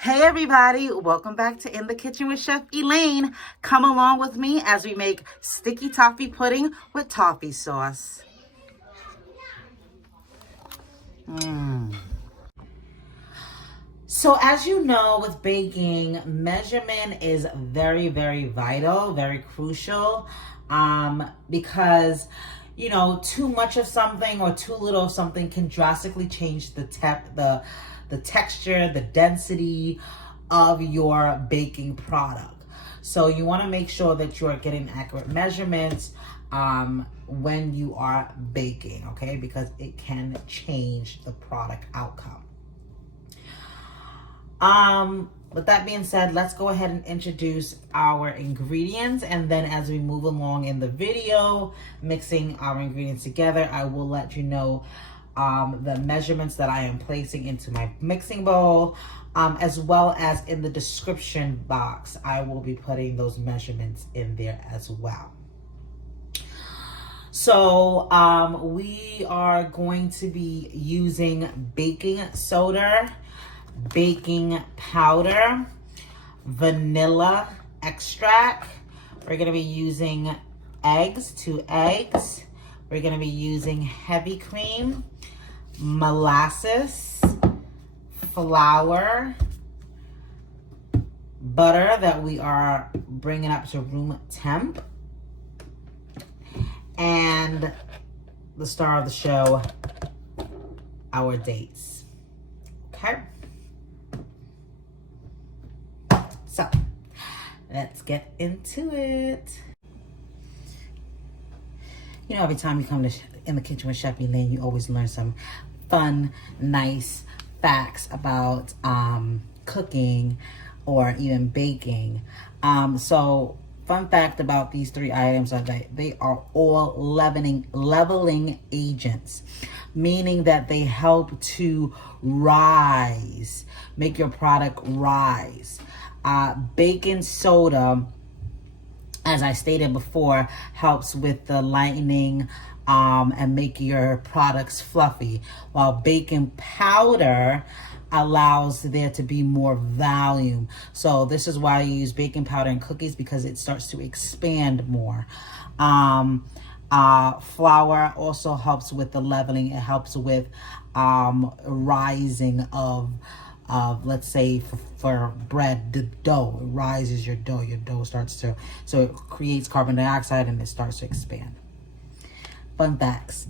Hey everybody, welcome back to In the Kitchen with Chef Elaine. Come along with me as we make sticky toffee pudding with toffee sauce. So as you know, with baking, measurement is very, very vital, very crucial, because too much of something or too little of something can drastically change the texture, the density of your baking product. So you want to make sure that you are getting accurate measurements when you are baking, okay? Because it can change the product outcome. With that being said, let's go ahead and introduce our ingredients, and then as we move along in the video, mixing our ingredients together, I will let you know the measurements that I am placing into my mixing bowl, as well as in the description box, I will be putting those measurements in there as well. So we are going to be using baking soda, baking powder, vanilla extract. We're going to be using eggs, 2 eggs. We're going to be using heavy cream, molasses, flour, butter that we are bringing up to room temp, and the star of the show, our dates. Okay? So, let's get into it. You know, every time you come to In the Kitchen with Chef Elaine, you always learn some fun, nice facts about cooking or even baking. So, fun fact about these 3 items are that they are all leveling agents, meaning that they help to rise, make your product rise. Baking soda, as I stated before, helps with the lightening and make your products fluffy, while baking powder allows there to be more volume. So this is why I use baking powder in cookies, because it starts to expand more. Flour also helps with the leveling. It helps with rising of let's say for bread, the dough, it rises your dough. Your dough starts to, so it creates carbon dioxide and it starts to expand. Fun facts.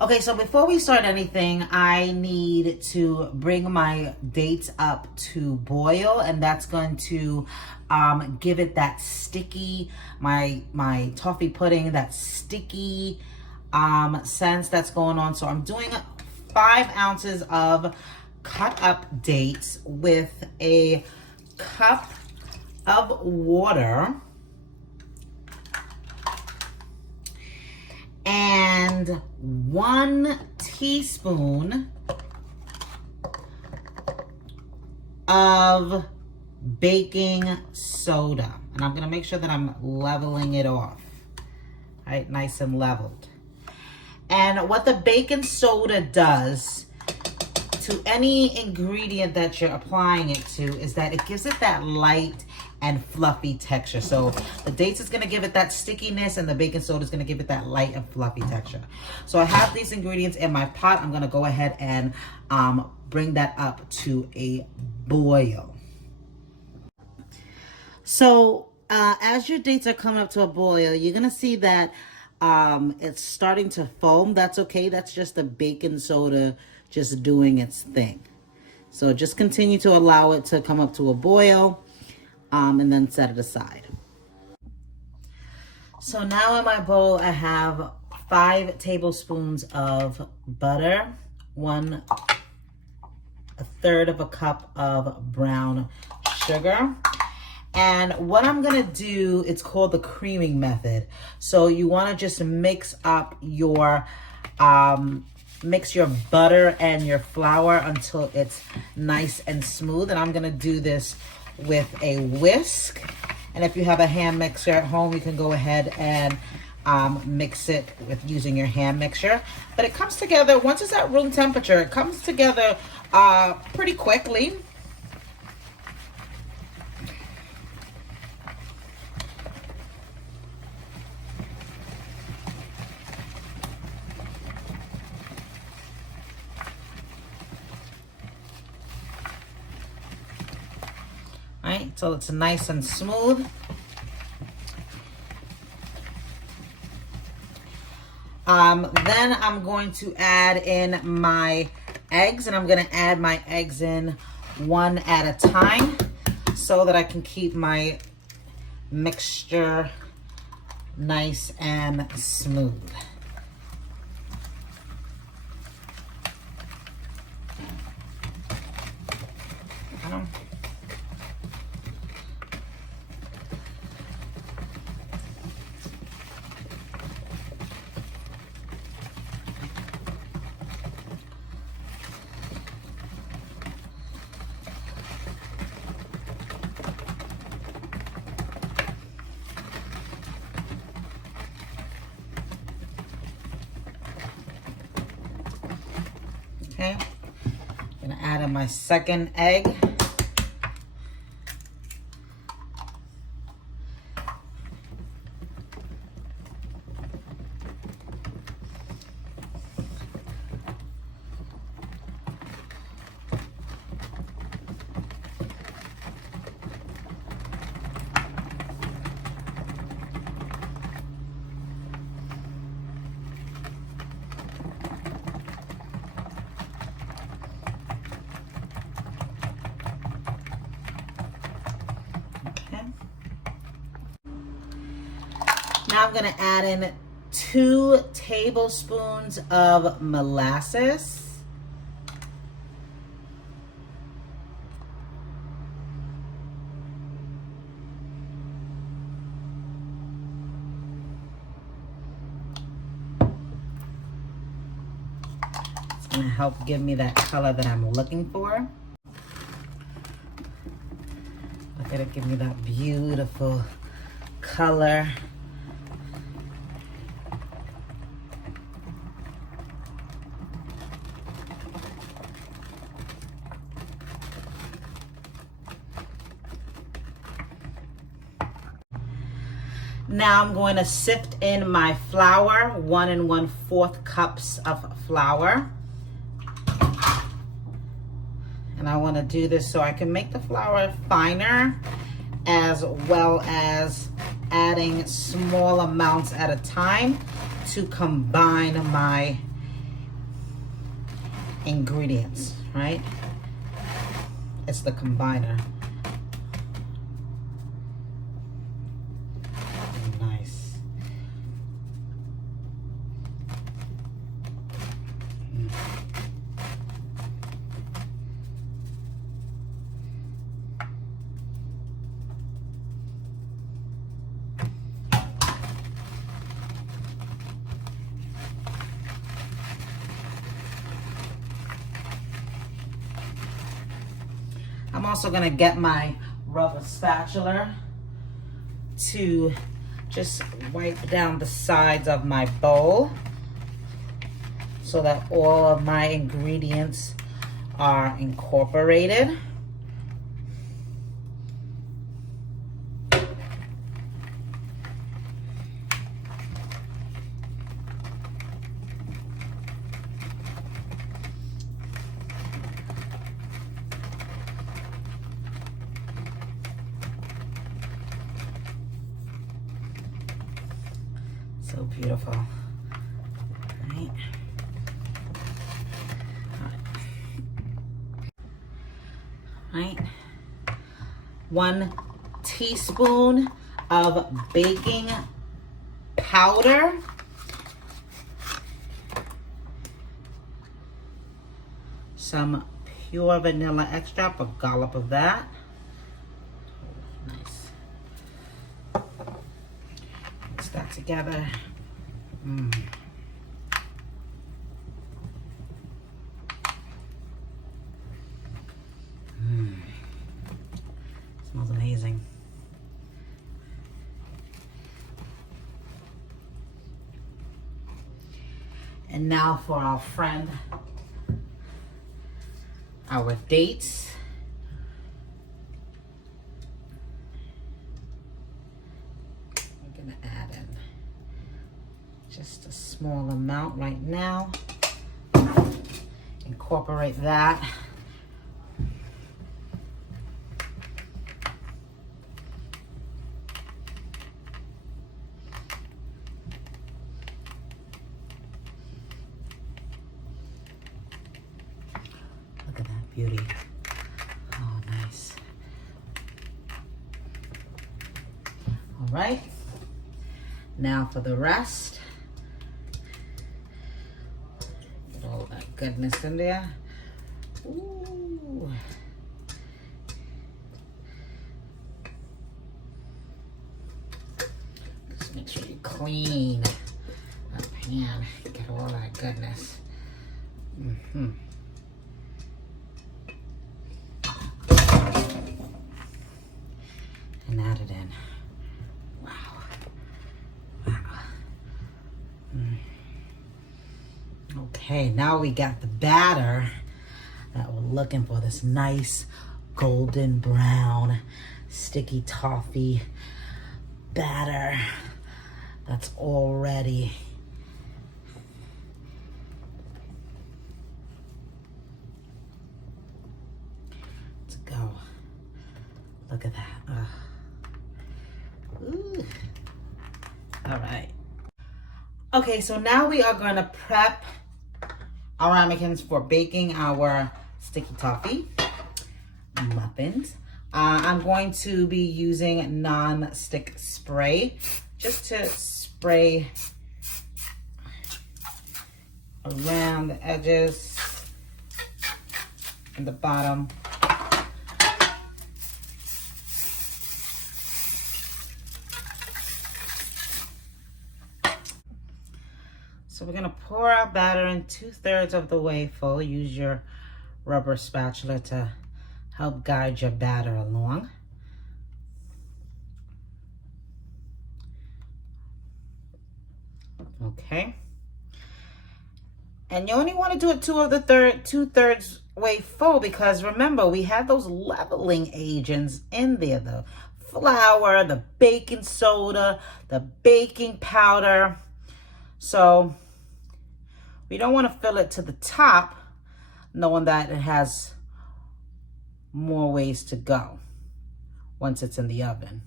Okay, so before we start anything, I need to bring my dates up to boil, and that's going to give it that sticky, my toffee pudding, that sticky sense that's going on. So I'm doing 5 ounces of cut up dates with a cup of water and 1 teaspoon of baking soda. And I'm going to make sure that I'm leveling it off, right? Nice and leveled. And what the baking soda does to any ingredient that you're applying it to is that it gives it that light and fluffy texture. So the dates is going to give it that stickiness, and the baking soda is going to give it that light and fluffy texture. So I have these ingredients in my pot. I'm going to go ahead and bring that up to a boil. So as your dates are coming up to a boil, you're going to see that it's starting to foam. That's okay. That's just the baking soda just doing its thing. So just continue to allow it to come up to a boil, and then set it aside. So now in my bowl, I have 5 tablespoons of butter, 1/3 of a cup of brown sugar. And what I'm gonna do, it's called the creaming method. So you wanna just mix up your, mix your butter and your flour until it's nice and smooth. And I'm gonna do this with a whisk. And if you have a hand mixer at home, you can go ahead and mix it with using your hand mixer. But it comes together, once it's at room temperature, it comes together pretty quickly. Right, so it's nice and smooth. Then I'm going to add in my eggs, and I'm going to add my eggs in one at a time so that I can keep my mixture nice and smooth. Okay, I'm gonna add in my second egg. Now I'm gonna add in 2 tablespoons of molasses. It's gonna help give me that color that I'm looking for. Look at it, give me that beautiful color. Now I'm going to sift in my flour, 1 1/4 cups of flour. And I want to do this so I can make the flour finer, as well as adding small amounts at a time to combine my ingredients, right? It's the combiner. Nice. I'm also gonna get my rubber spatula to just wipe down the sides of my bowl so that all of my ingredients are incorporated. So beautiful, right? Right. 1 teaspoon of baking powder. Some pure vanilla extract, a dollop of that. Nice. Mix that together. Smells amazing. And now for our friend, our dates. We're gonna add in just a small amount right now. Incorporate that. Look at that beauty. Oh, nice. All right. Now for the rest. Get all that goodness in there. Ooh. Just make sure you clean that pan. Get all that goodness. And add it in. Wow. Wow. Okay, now we got the batter that we're looking for. This nice golden brown sticky toffee batter that's all ready. To go. Look at that. Ooh. All right. Okay, so now we are going to prep our ramekins for baking our sticky toffee muffins. I'm going to be using non-stick spray just to spray around the edges and the bottom. So we're gonna pour our batter in 2/3 of the way full. Use your rubber spatula to help guide your batter along. Okay. And you only want to do it 2/3 way full, because remember, we have those leveling agents in there, the flour, the baking soda, the baking powder. So we don't want to fill it to the top, knowing that it has more ways to go once it's in the oven,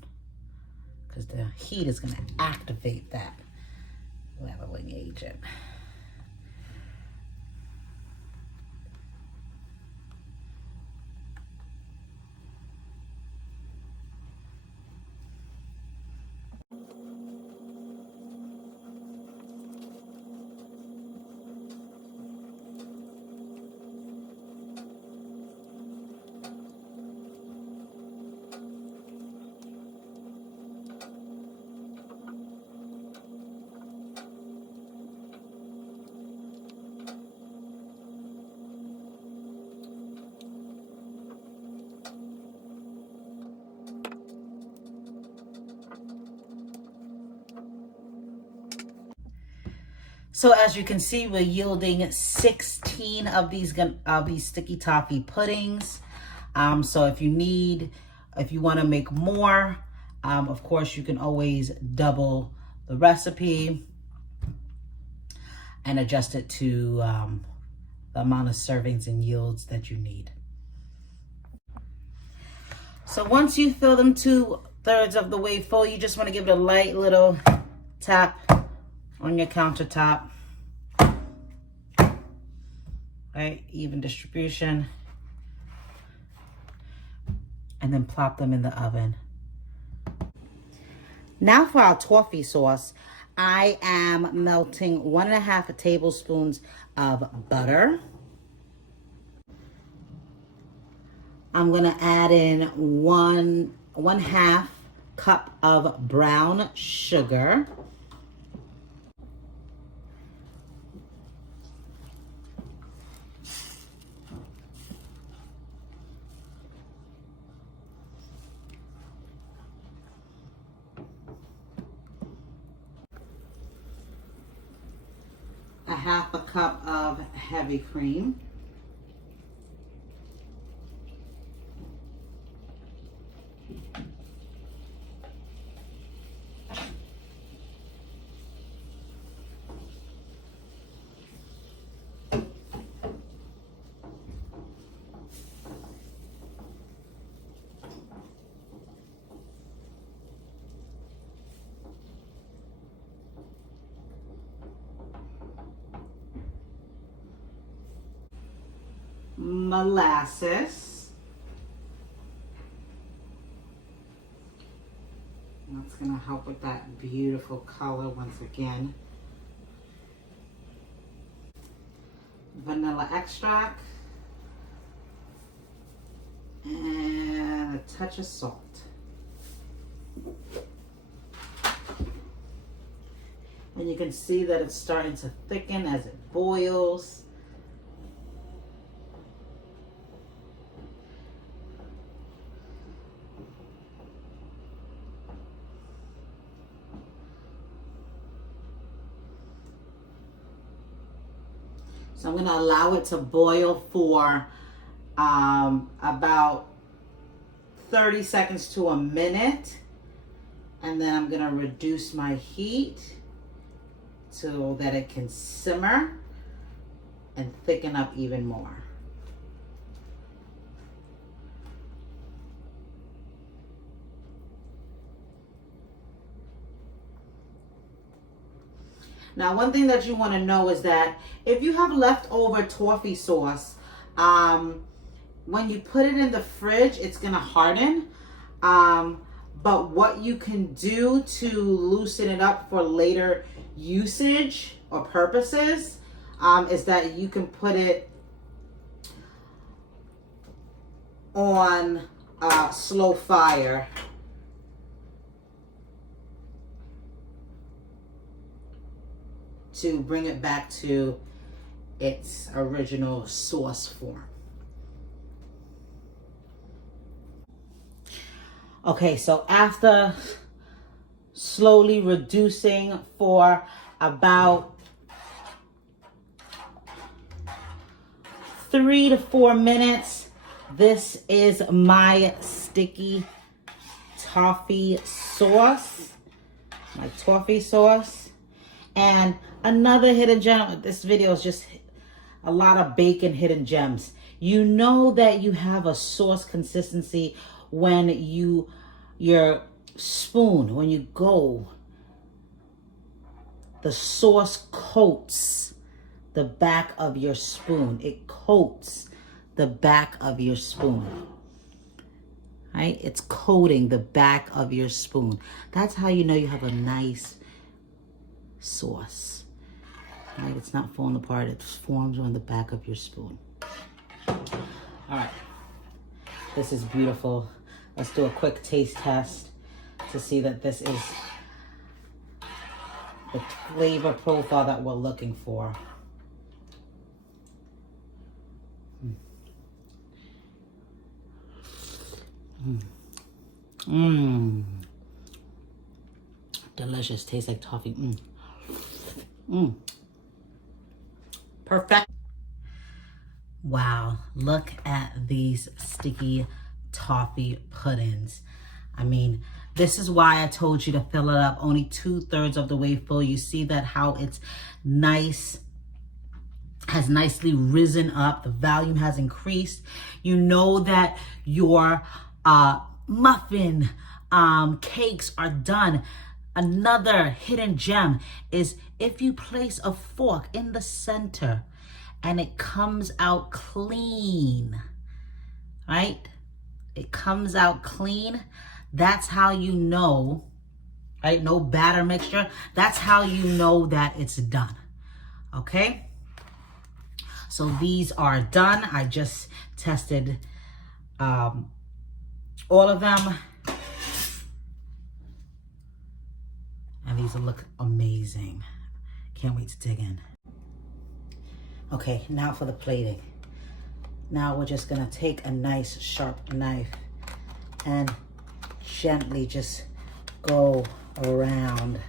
because the heat is going to activate that leveling agent. So as you can see, we're yielding 16 of these sticky toffee puddings. So if you want to make more, of course, you can always double the recipe and adjust it to the amount of servings and yields that you need. So once you fill them 2/3 of the way full, you just want to give it a light little tap on your countertop. Right, even distribution. And then plop them in the oven. Now for our toffee sauce, I am melting 1.5 tablespoons of butter. I'm gonna add in one half cup of brown sugar. half a cup of heavy cream. Molasses. That's going to help with that beautiful color once again. Vanilla extract. And a touch of salt. And you can see that it's starting to thicken as it boils. So I'm going to allow it to boil for about 30 seconds to a minute. And then I'm going to reduce my heat so that it can simmer and thicken up even more. Now, one thing that you want to know is that if you have leftover toffee sauce, when you put it in the fridge, it's going to harden. But what you can do to loosen it up for later usage or purposes is that you can put it on slow fire. To bring it back to its original sauce form. Okay, so after slowly reducing for about 3 to 4 minutes, this is my sticky toffee sauce. My toffee sauce. And another hidden gem, this video is just a lot of bacon hidden gems. You know that you have a sauce consistency when your spoon, when you go, the sauce coats the back of your spoon. It coats the back of your spoon. Right? It's coating the back of your spoon. That's how you know you have a nice sauce. Right? It's not falling apart. It forms on the back of your spoon. All right. This is beautiful. Let's do a quick taste test to see that this is the flavor profile that we're looking for. Delicious. Tastes like toffee. Perfect. Wow, look at these sticky toffee puddings. I mean, this is why I told you to fill it up only 2/3 of the way full. You see that how it's nice, has nicely risen up. The volume has increased. You know that your muffin cakes are done. Another hidden gem is if you place a fork in the center and it comes out clean, right? It comes out clean. That's how you know, right? No batter mixture. That's how you know that it's done, okay? So these are done. I just tested all of them. And these look amazing. Can't wait to dig in. Okay, now for the plating. Now we're just gonna take a nice sharp knife and gently just go around,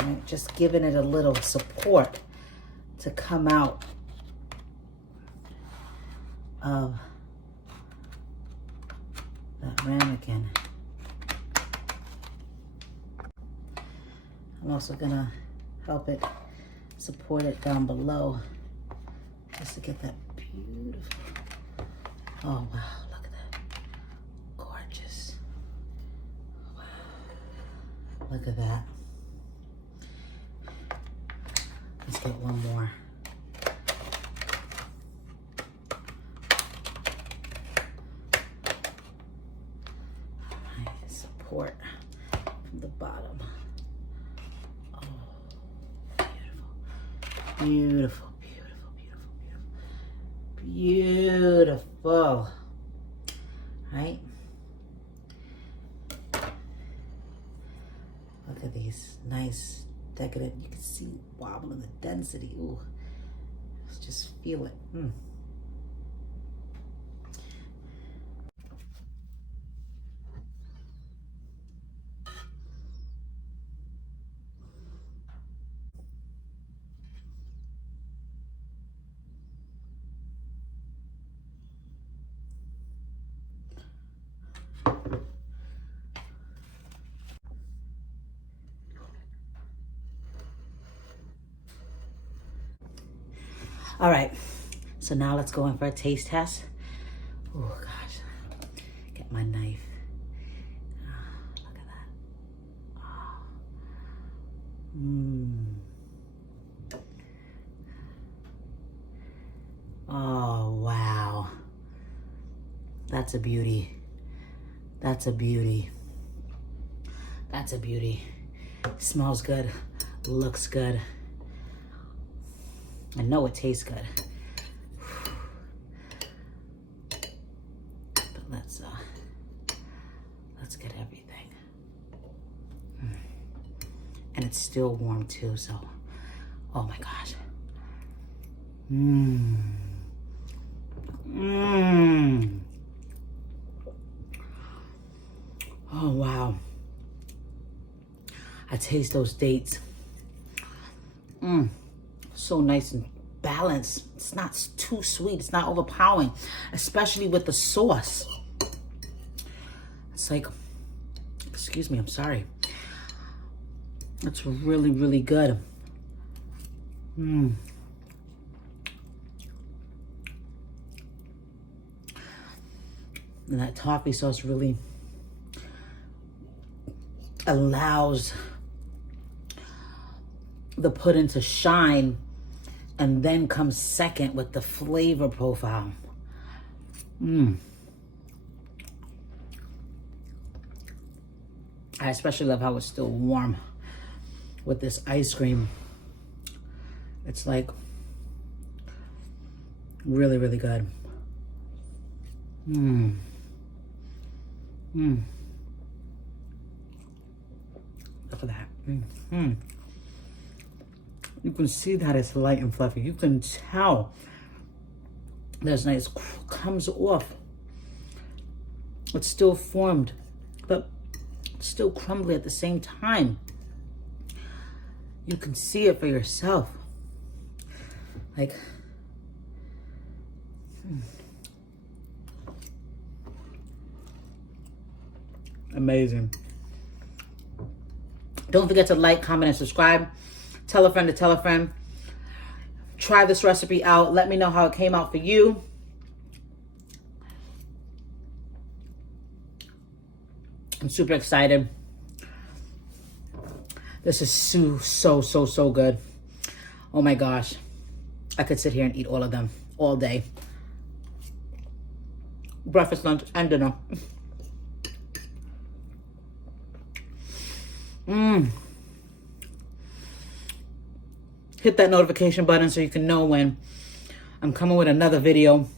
right? Just giving it a little support to come out of that ramekin. I'm also gonna help it support it down below just to get that beautiful. Oh wow, look at that. Gorgeous. Wow. Look at that. Let's get one more. Alright, support from the bottom. Oh, beautiful. Beautiful, beautiful, beautiful, beautiful. Beautiful. Right? Look at these nice decorative. You can see wobbling the density. Ooh. Let's just feel it. All right, so now let's go in for a taste test. Oh gosh, get my knife. Oh, look at that. Oh wow, that's a beauty. That's a beauty. That's a beauty. Smells good, looks good. I know it tastes good. But let's get everything. And it's still warm too, so oh my gosh. Oh wow. I taste those dates. So nice and balanced. It's not too sweet. It's not overpowering, especially with the sauce. It's like, excuse me, I'm sorry. It's really, really good. And that toffee sauce really allows the pudding to shine, and then comes second with the flavor profile. I especially love how it's still warm with this ice cream. It's like really, really good. Look at that. You can see that it's light and fluffy. You can tell there's nice, comes off. It's still formed, but still crumbly at the same time. You can see it for yourself. Like, amazing. Don't forget to like, comment, and subscribe. Tell a friend to tell a friend. Try this recipe out. Let me know how it came out for you. I'm super excited. This is so good. Oh my gosh. I could sit here and eat all of them all day. Breakfast, lunch, and dinner. Hit that notification button so you can know when I'm coming with another video.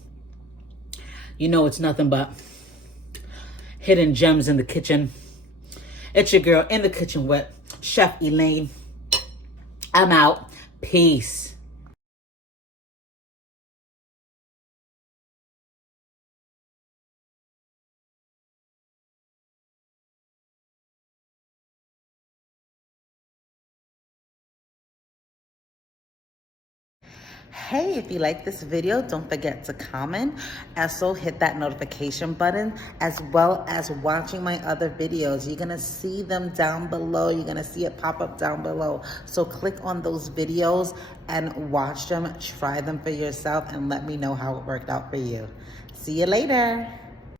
You know it's nothing but hidden gems in the kitchen. It's your girl in the kitchen with Chef Elaine. I'm out. Peace. Hey, if you like this video, don't forget to comment. Also, hit that notification button, as well as watching my other videos. You're gonna see them down below. You're gonna see it pop up down below. So click on those videos and watch them, try them for yourself, and let me know how it worked out for you. See you later.